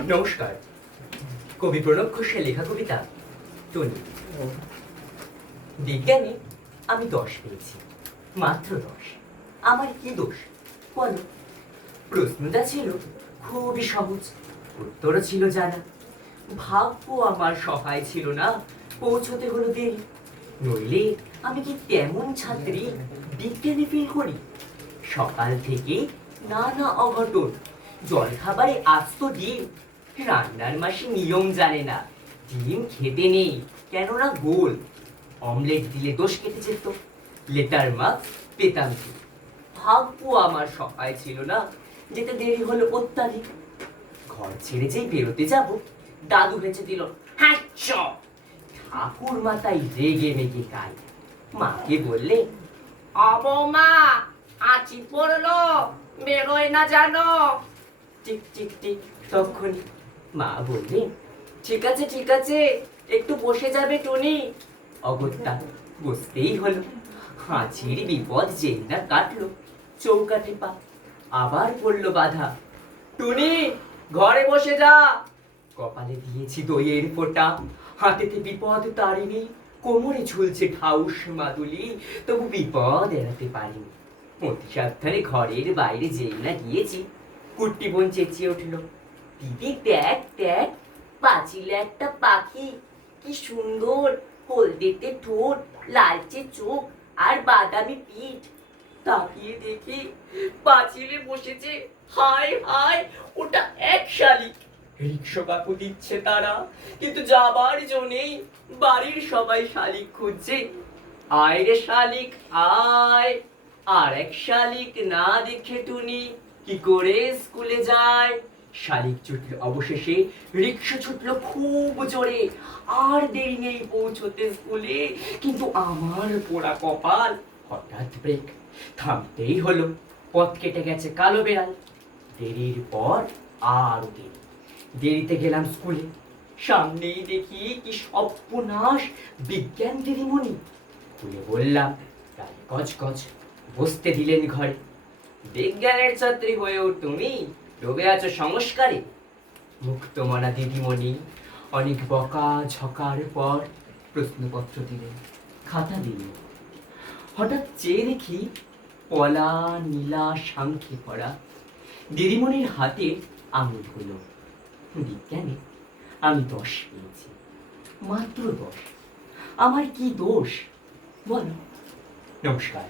নমস্কার। কবি প্রণব ঘোষের লেখা কবিতা টনি বিজ্ঞানে আমি দশ পেয়েছি মাত্র দশ। আমার কি দোষ বলো। প্রশ্নটা ছিল খুবই সহজ উত্তরও ছিল জানা। ভাগ্য আমার সহায় ছিল না পৌঁছতে হলো দেরি। নইলে আমি কি তেমন ছাত্রী বিজ্ঞানে ফিল করি? সকাল থেকে নানা অঘটন জল খাবারে আস্ত ডিম রান্নার মাসি নিয়ম জানে না। ডিম খেতে নেই, কেননা গোল। অমলেট দিলে দোষ কেটে যেত। লেটার মার্ক পেতাম কি? ভাগ্য আমার সহায় ছিল না, যেতে দেরি হলো অত্যাধিক। ঘর ছেড়ে যেই বেরোতে যাব, দাদু হেঁচে দিল ঠাকুর মাতাই রেগে মেগে গাই মাকে বললে, অবমা আছি পড়ল, বেরোয় না জানো? টিক টিক টিক তখন মা বললে, ঠিক আছে ঠিক আছে, একটু বসে যাবে টনি। অগত্যা বসতেই হলো। হাঁচির বিপদ যেই না কাটলো, চৌকাঠে পা আবার পড়ল বাধা। টুনি, ঘরে বসে যা। কপালে দিয়েছি দইয়ের ফোঁটা। হাতেতে বিপদ তারিনি কোমরে ঝুলছে ঠাউস মাদুলি, তবু বিপদ এড়াতে পারিনি। অতি সাবধানে ঘরের বাইরে যেই না গিয়েছি, কুট্টি বোন চেঁচিয়ে উঠল দিদি, দেখ দেখ পাঁচিলে একটা পাখি। কি সুন্দর, হলদেতে ঠোঁট, লালচে চোখ আর বাদামি পিঠ। তাকিয়ে দেখি পাঁচিলে বসেছে, হায় হায়, ওটা এক শালিক। রিক্সা কাকু দিচ্ছে তারা, কিন্তু যাবার জন্যেই বাড়ির সবাই শালিক খুঁজছে। আয় রে শালিক, আয়, আর এক শালিক না দেখে টুনি, কি করে স্কুলে যায়? শালিক ছুটল অবশেষে রিক্সা ছুটলো খুব জোরে। আর দেরি নেই পৌঁছতে স্কুলে। কিন্তু আমার পোড়া কপাল হঠাৎ ব্রেক থামতেই হলো। পথ কেটে গেছে কালো বেড়াল। দেরির পর আর দেরি। দেরিতে গেলাম স্কুলে। সামনেই দেখি কি সর্বনাশ বিজ্ঞান দিদিমণি। খুলে বললাম তাই কচ কচ বসতে দিলেন ঘরে। বিজ্ঞানের ছাত্রী হয়েও তুমি ডুবে আছো সংস্কারে? মুক্তমনা দিদিমণি, অনেক বকা ঝকার পর প্রশ্নপত্র দিলে, খাতা দিলেন হঠাৎ চেয়ে দেখি পলা নীলা সাংখ্যে পড়া দিদিমণির হাতে আঙুলগুলো। বিজ্ঞানে আমি দশ পেয়েছি, মাত্র দশ। আমার কি দোষ? বলো। নমস্কার।